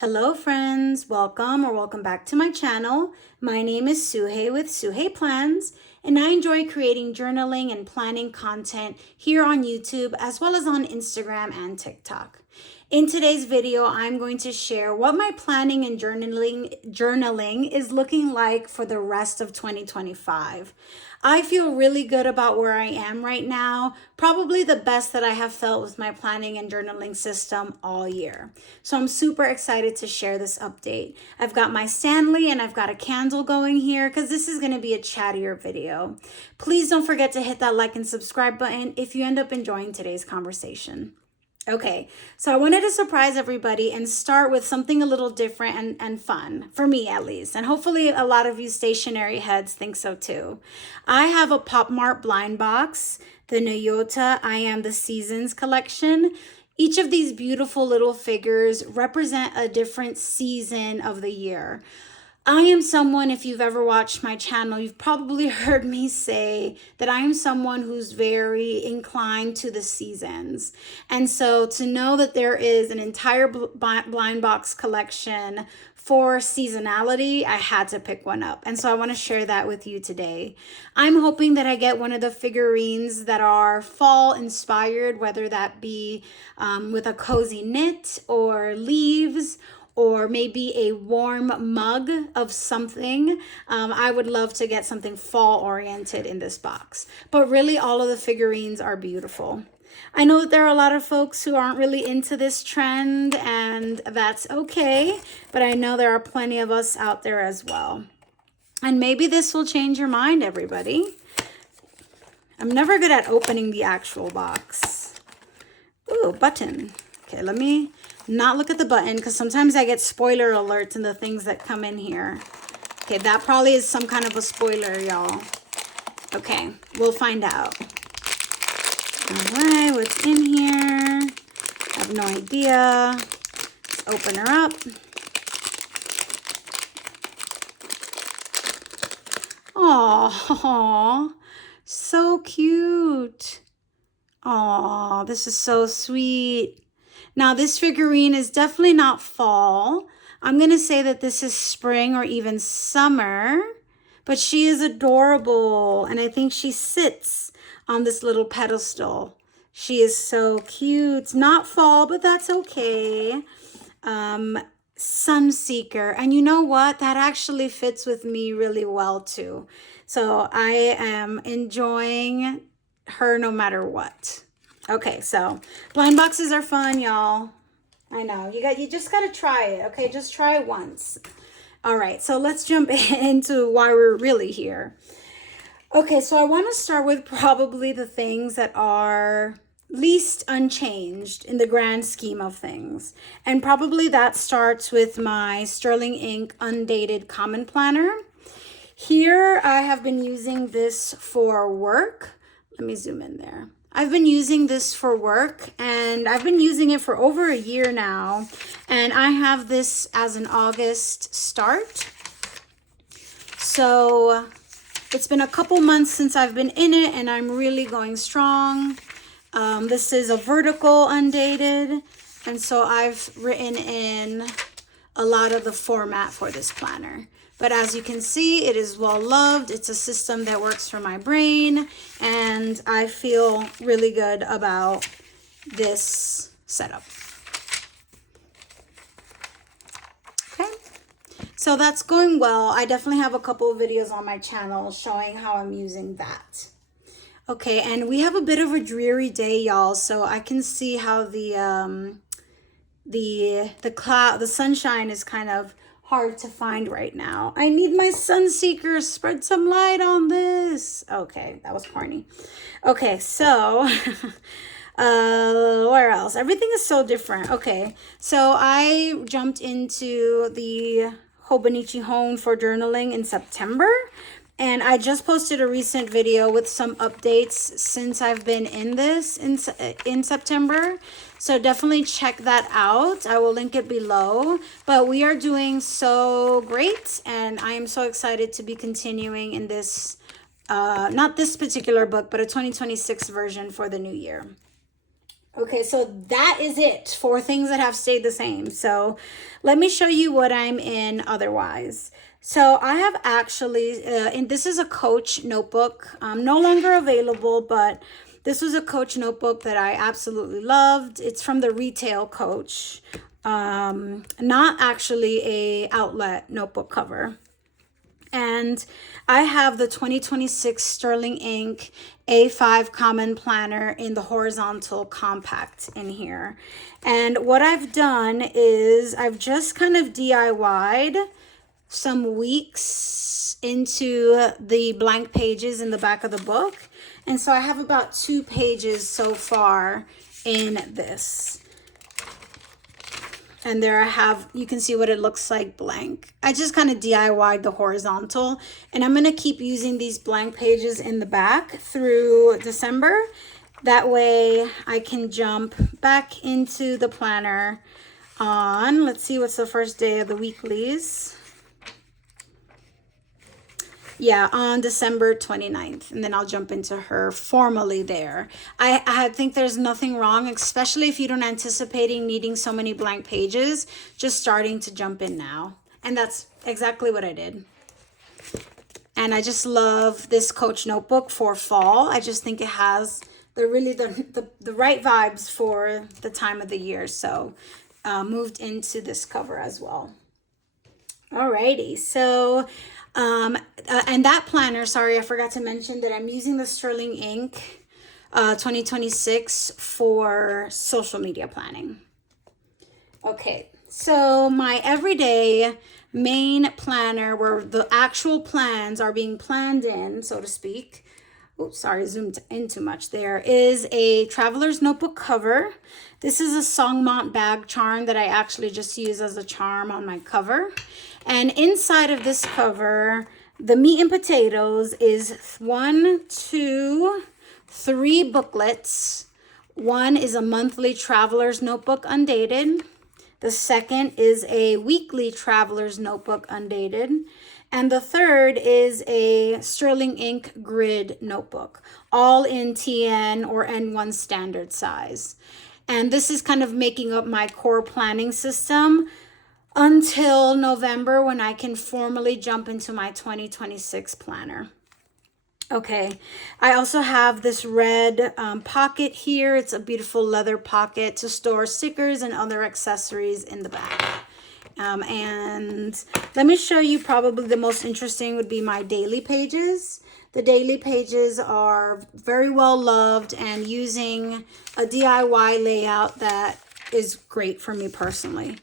Hello friends, welcome back to my channel. My name is Suhey with Suhey Plans, and I enjoy creating journaling and planning content here on YouTube as well as on Instagram and TikTok. In today's video, I'm going to share what my planning and journaling is looking like for the rest of 2025. I feel really good about where I am right now, probably the best that I have felt with my planning and journaling system all year. So I'm super excited to share this update. I've got my Stanley and I've got a candle going here because this is going to be a chattier video. Please don't forget to hit that like and subscribe button if you end up enjoying today's conversation. Okay, so I wanted to surprise everybody and start with something a little different and fun, for me at least. And hopefully a lot of you stationary heads think so too. I have a Pop Mart blind box, the Nyota I Am the Seasons collection. Each of these beautiful little figures represent a different season of the year. I am someone, if you've ever watched my channel, you've probably heard me say that I am someone who's very inclined to the seasons. And so to know that there is an entire blind box collection for seasonality, I had to pick one up. And so I want to share that with you today. I'm hoping that I get one of the figurines that are fall inspired, whether that be with a cozy knit or leaves, or maybe a warm mug of something. I would love to get something fall oriented in this box. But really all of the figurines are beautiful. I know that there are a lot of folks who aren't really into this trend, and that's okay. But I know there are plenty of us out there as well. And maybe this will change your mind, everybody. I'm never good at opening the actual box. Ooh, button. Okay, let me not look at the button because sometimes I get spoiler alerts in the things that come in here. Okay, that probably is some kind of a spoiler, y'all. Okay, we'll find out. All right, what's in here? I have no idea. Let's open her up. Oh, so cute. Oh, this is so sweet. Now, this figurine is definitely not fall. I'm going to say that this is spring or even summer, but she is adorable. And I think she sits on this little pedestal. She is so cute. Not fall, but that's okay. Sunseeker. And you know what? That actually fits with me really well too. So I am enjoying her no matter what. Okay, so blind boxes are fun, y'all. I know. You just got to try it, okay? Just try it once. All right, so let's jump into why we're really here. Okay, so I want to start with probably the things that are least unchanged in the grand scheme of things. And probably that starts with my Sterling Ink Undated Common Planner. Here I have been using this for work. Let me zoom in there. I've been using this for work, and I've been using it for over a year now. And I have this as an August start. So it's been a couple months since I've been in it, and I'm really going strong. This is a vertical undated, and so I've written in a lot of the format for this planner. But as you can see, it is well loved. It's a system that works for my brain, and I feel really good about this setup. Okay, so that's going well. I definitely have a couple of videos on my channel showing how I'm using that. Okay, and we have a bit of a dreary day, y'all, so I can see how the sunshine is kind of hard to find right now. I need my Sunseeker. Spread some light on this. Okay, that was corny. Okay, so where else? Everything is so different. Okay, so I jumped into the Hobonichi Hone for journaling in September. And I just posted a recent video with some updates since I've been in this in September. So definitely check that out. I will link it below. But we are doing so great, and I am so excited to be continuing in this, not this particular book, but a 2026 version for the new year. Okay, so that is it for things that have stayed the same. So let me show you what I'm in otherwise. So I have actually, and this is a Coach notebook, no longer available, but this was a Coach notebook that I absolutely loved. It's from the Retail Coach, not actually a outlet notebook cover. And I have the 2026 Sterling Ink A5 Common Planner in the horizontal compact in here. And what I've done is I've just kind of DIY'd some weeks into the blank pages in the back of the book. And so I have about 2 pages so far in this. And there I have, you can see what it looks like blank. I just kind of DIY'd the horizontal, and I'm going to keep using these blank pages in the back through December. That way I can jump back into the planner on, let's see, what's the first day of the weeklies? Yeah, on December 29th, and then I'll jump into her formally there. I think there's nothing wrong, especially if you don't anticipating needing so many blank pages, just starting to jump in now. And that's exactly what I did. And I just love this Coach notebook for fall. I just think it has the right vibes for the time of the year. So moved into this cover as well. Alrighty, so and that planner, sorry, I forgot to mention that I'm using the Sterling Ink 2026 for social media planning. Okay, so my everyday main planner where the actual plans are being planned in, so to speak. Oops, sorry, zoomed in too much there, is a Traveler's Notebook cover. This is a Songmont bag charm that I actually just use as a charm on my cover. And inside of this cover, the meat and potatoes is 1, 2, 3 booklets. One is a monthly Traveler's Notebook undated. The second is a weekly Traveler's Notebook undated. And the third is a Sterling Ink grid notebook, all in TN or N1 standard size. And this is kind of making up my core planning system until November when I can formally jump into my 2026 planner. Okay, I also have this red pocket here. It's a beautiful leather pocket to store stickers and other accessories in the back. And let me show you, probably the most interesting would be my daily pages. The daily pages are very well loved and using a DIY layout that is great for me personally.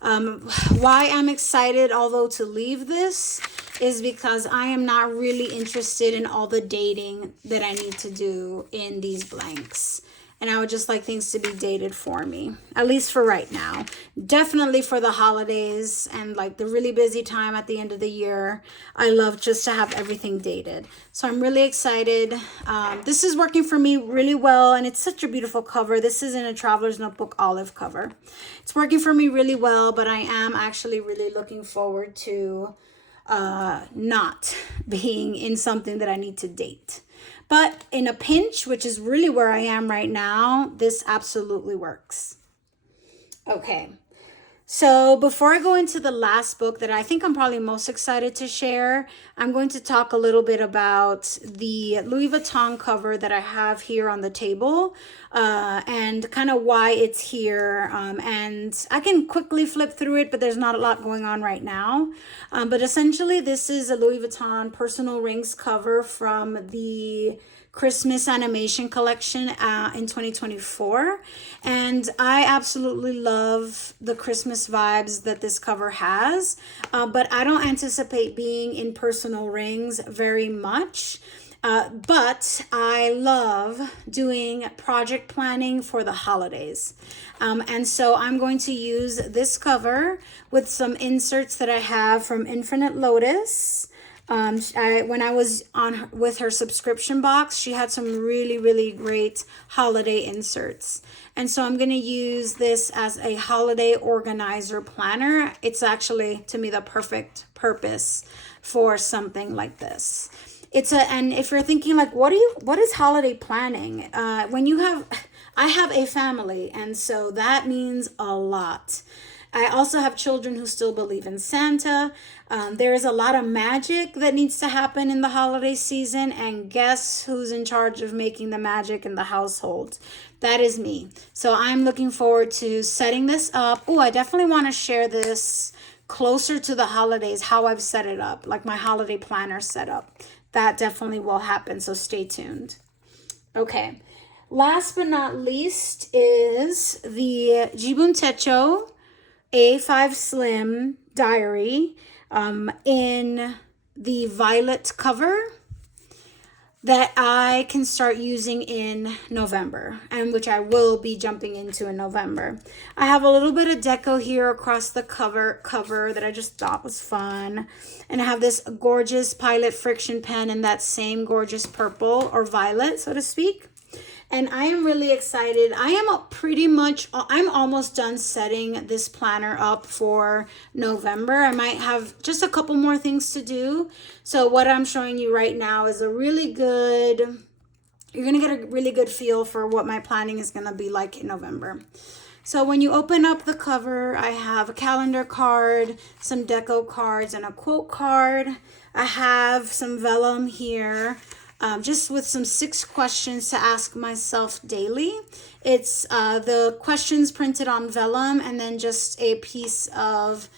Why I'm excited, although, to leave this is because I am not really interested in all the dating that I need to do in these blanks. And I would just like things to be dated for me, at least for right now. Definitely for the holidays and like the really busy time at the end of the year. I love just to have everything dated. So I'm really excited. This is working for me really well, and it's such a beautiful cover. This is in a Traveler's Notebook olive cover. It's working for me really well, but I am actually really looking forward to not being in something that I need to date. But in a pinch, which is really where I am right now, this absolutely works. Okay, so before I go into the last book that I think I'm probably most excited to share, I'm going to talk a little bit about the Louis Vuitton cover that I have here on the table and kind of why it's here. And I can quickly flip through it, but there's not a lot going on right now. But essentially, this is a Louis Vuitton personal rings cover from the Christmas animation collection in 2024, and I absolutely love the Christmas vibes that this cover has, but I don't anticipate being in personal rings very much. But I love doing project planning for the holidays. And so I'm going to use this cover with some inserts that I have from Infinite Lotus. When I was on with her subscription box, she had some really, really great holiday inserts. And so I'm going to use this as a holiday organizer planner. It's actually, to me, the perfect purpose for something like this. And if you're thinking like, what is holiday planning? I have a family, and so that means a lot. I also have children who still believe in Santa. There is a lot of magic that needs to happen in the holiday season, and guess who's in charge of making the magic in the household? That is me. So I'm looking forward to setting this up. Oh, I definitely want to share this closer to the holidays, how I've set it up, like my holiday planner setup. That definitely will happen, so stay tuned. Okay, last but not least is the Jibun Techo A5 Slim diary in the violet cover that I can start using in November, and which I will be jumping into in November. I have a little bit of deco here across the cover that I just thought was fun. And I have this gorgeous Pilot Friction pen in that same gorgeous purple or violet, so to speak. And I am really excited. I'm almost done setting this planner up for November. I might have just a couple more things to do. So what I'm showing you right now is you're gonna get a really good feel for what my planning is gonna be like in November. So when you open up the cover, I have a calendar card, some deco cards, and a quote card. I have some vellum here. Just with some 6 questions to ask myself daily. It's the questions printed on vellum, and then just a piece of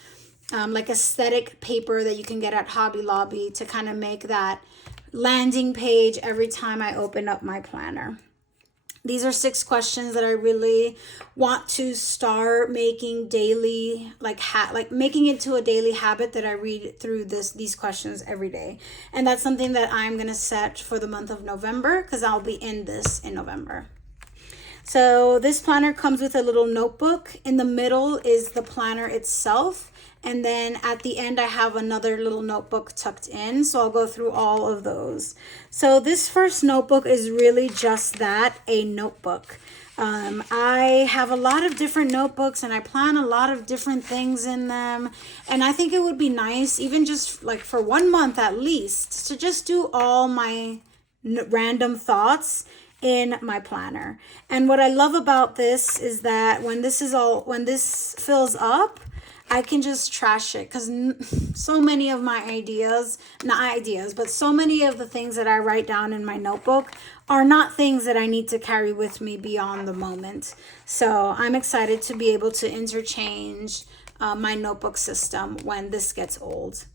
like aesthetic paper that you can get at Hobby Lobby to kind of make that landing page every time I open up my planner. These are 6 questions that I really want to start making daily, making it to a daily habit that I read through these questions every day. And that's something that I'm going to set for the month of November, because I'll be in this in November. So this planner comes with a little notebook. In the middle is the planner itself. And then at the end, I have another little notebook tucked in. So I'll go through all of those. So this first notebook is really just that, a notebook. I have a lot of different notebooks, and I plan a lot of different things in them. And I think it would be nice, even just like for 1 month at least, to just do all my random thoughts in my planner. And what I love about this is that when this fills up, I can just trash it, because so many of my so many of the things that I write down in my notebook are not things that I need to carry with me beyond the moment. So I'm excited to be able to interchange my notebook system when this gets old.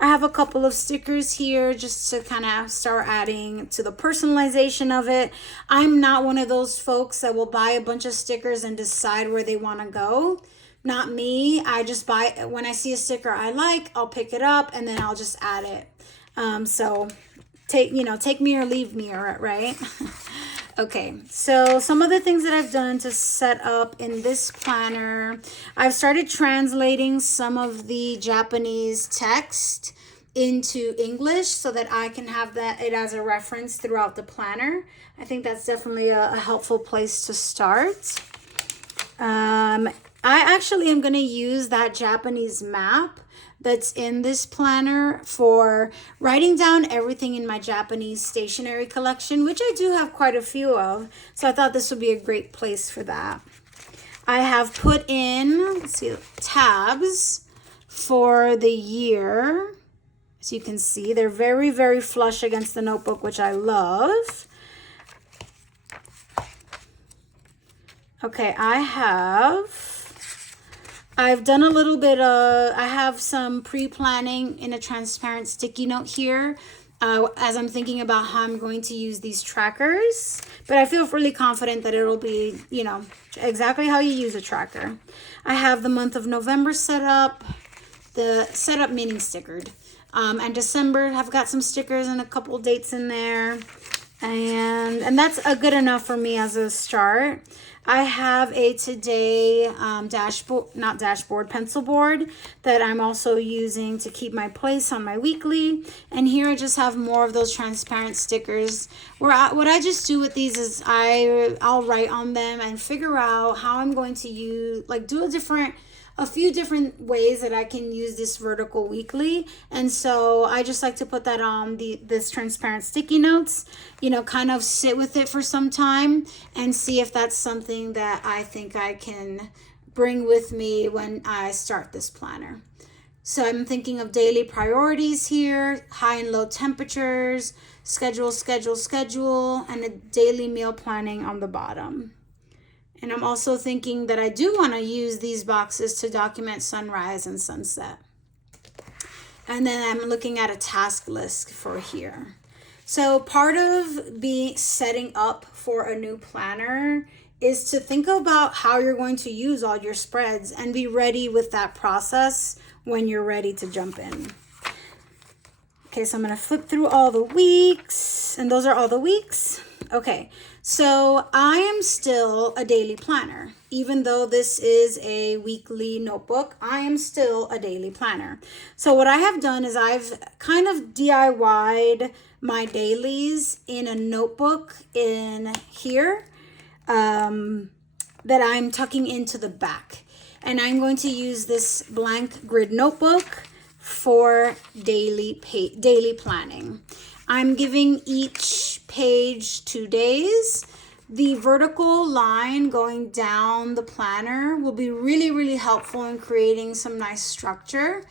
I have a couple of stickers here just to kind of start adding to the personalization of it. I'm not one of those folks that will buy a bunch of stickers and decide where they want to go. Not me. I just buy, when I see a sticker I like, I'll pick it up and then I'll just add it. So take me or leave me, right? Okay, so some of the things that I've done to set up in this planner, I've started translating some of the Japanese text into English so that I can have it as a reference throughout the planner. I think that's definitely a helpful place to start. I actually am going to use that Japanese map that's in this planner for writing down everything in my Japanese stationery collection, which I do have quite a few of. So I thought this would be a great place for that. I have put in, tabs for the year. As you can see, they're very, very flush against the notebook, which I love. Okay, I've done a little bit I have some pre-planning in a transparent sticky note here as I'm thinking about how I'm going to use these trackers. But I feel really confident that it'll be, exactly how you use a tracker. I have the month of November set up, the setup meaning stickered. And December, I've got some stickers and a couple dates in there. And that's a good enough for me as a start. I have a today pencil board that I'm also using to keep my place on my weekly. And here I just have more of those transparent stickers. What I just do with these is I'll write on them and figure out how I'm going to do a different a few different ways that I can use this vertical weekly. And so I just like to put that on this transparent sticky notes, you know, kind of sit with it for some time and see if that's something that I think I can bring with me when I start this planner. So I'm thinking of daily priorities here, high and low temperatures, schedule, and a daily meal planning on the bottom. And I'm also thinking that I do want to use these boxes to document sunrise and sunset. And then I'm looking at a task list for here. So part of setting up for a new planner is to think about how you're going to use all your spreads and be ready with that process when you're ready to jump in. Okay, so I'm going to flip through all the weeks, and those are all the weeks. Okay, so I am still a daily planner. Even though this is a weekly notebook, I am still a daily planner. So what I have done is I've kind of DIY'd my dailies in a notebook in here that I'm tucking into the back. And I'm going to use this blank grid notebook for daily planning. I'm giving each page 2 days. The vertical line going down the planner will be really, really helpful in creating some nice structure.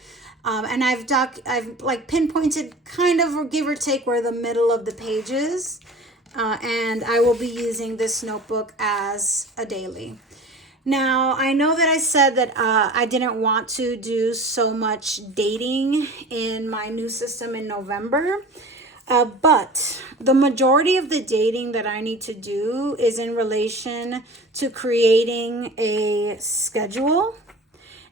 And I've like pinpointed kind of, or give or take, where the middle of the page is. And I will be using this notebook as a daily. Now, I know that I said that I didn't want to do so much dating in my new system in November, but the majority of the dating that I need to do is in relation to creating a schedule.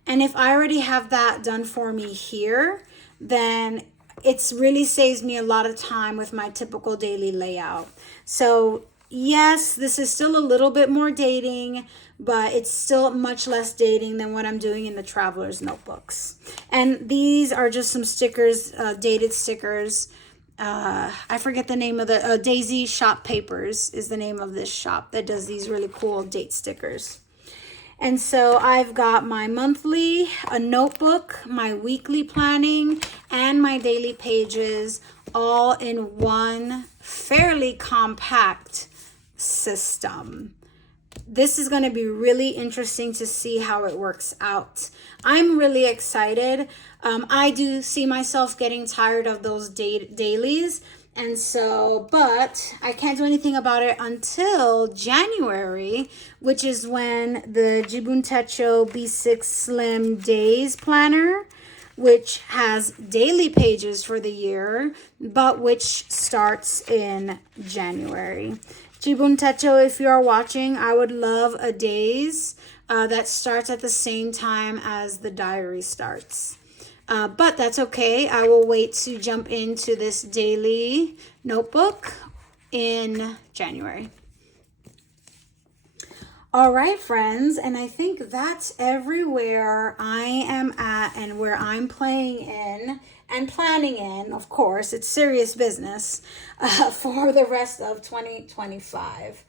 And if I already have that done for me here, then it really saves me a lot of time with my typical daily layout. So yes, this is still a little bit more dating, but it's still much less dating than what I'm doing in the Traveler's Notebooks. And these are just some stickers, dated stickers. I forget the name of the, Daisy Shop Papers is the name of this shop that does these really cool date stickers. And so I've got my monthly, a notebook, my weekly planning, and my daily pages all in one fairly compact system. This is going to be really interesting to see how it works out. I'm really excited. I do see myself getting tired of those dailies. And so, but I can't do anything about it until January, which is when the Jibun Techo B6 Slim Days Planner, which has daily pages for the year, but which starts in January. Jibun Techo, if you are watching, I would love a days that starts at the same time as the diary starts. But that's okay. I will wait to jump into this daily notebook in January. All right, friends, and I think that's everywhere I am at and where I'm playing in and planning in. Of course, it's serious business for the rest of 2025.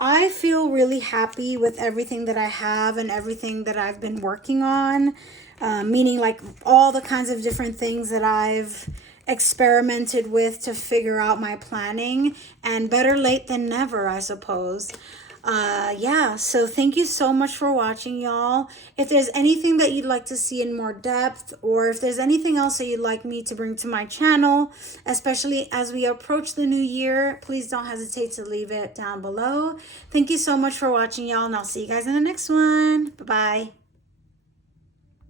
I feel really happy with everything that I have and everything that I've been working on, meaning like all the kinds of different things that I've experimented with to figure out my planning, and better late than never, I suppose. Yeah, so thank you so much for watching, y'all. If there's anything that you'd like to see in more depth, or if there's anything else that you'd like me to bring to my channel, especially as we approach the new year, please don't hesitate to leave it down below. Thank you so much for watching, y'all, and I'll see you guys in the next one. Bye-bye.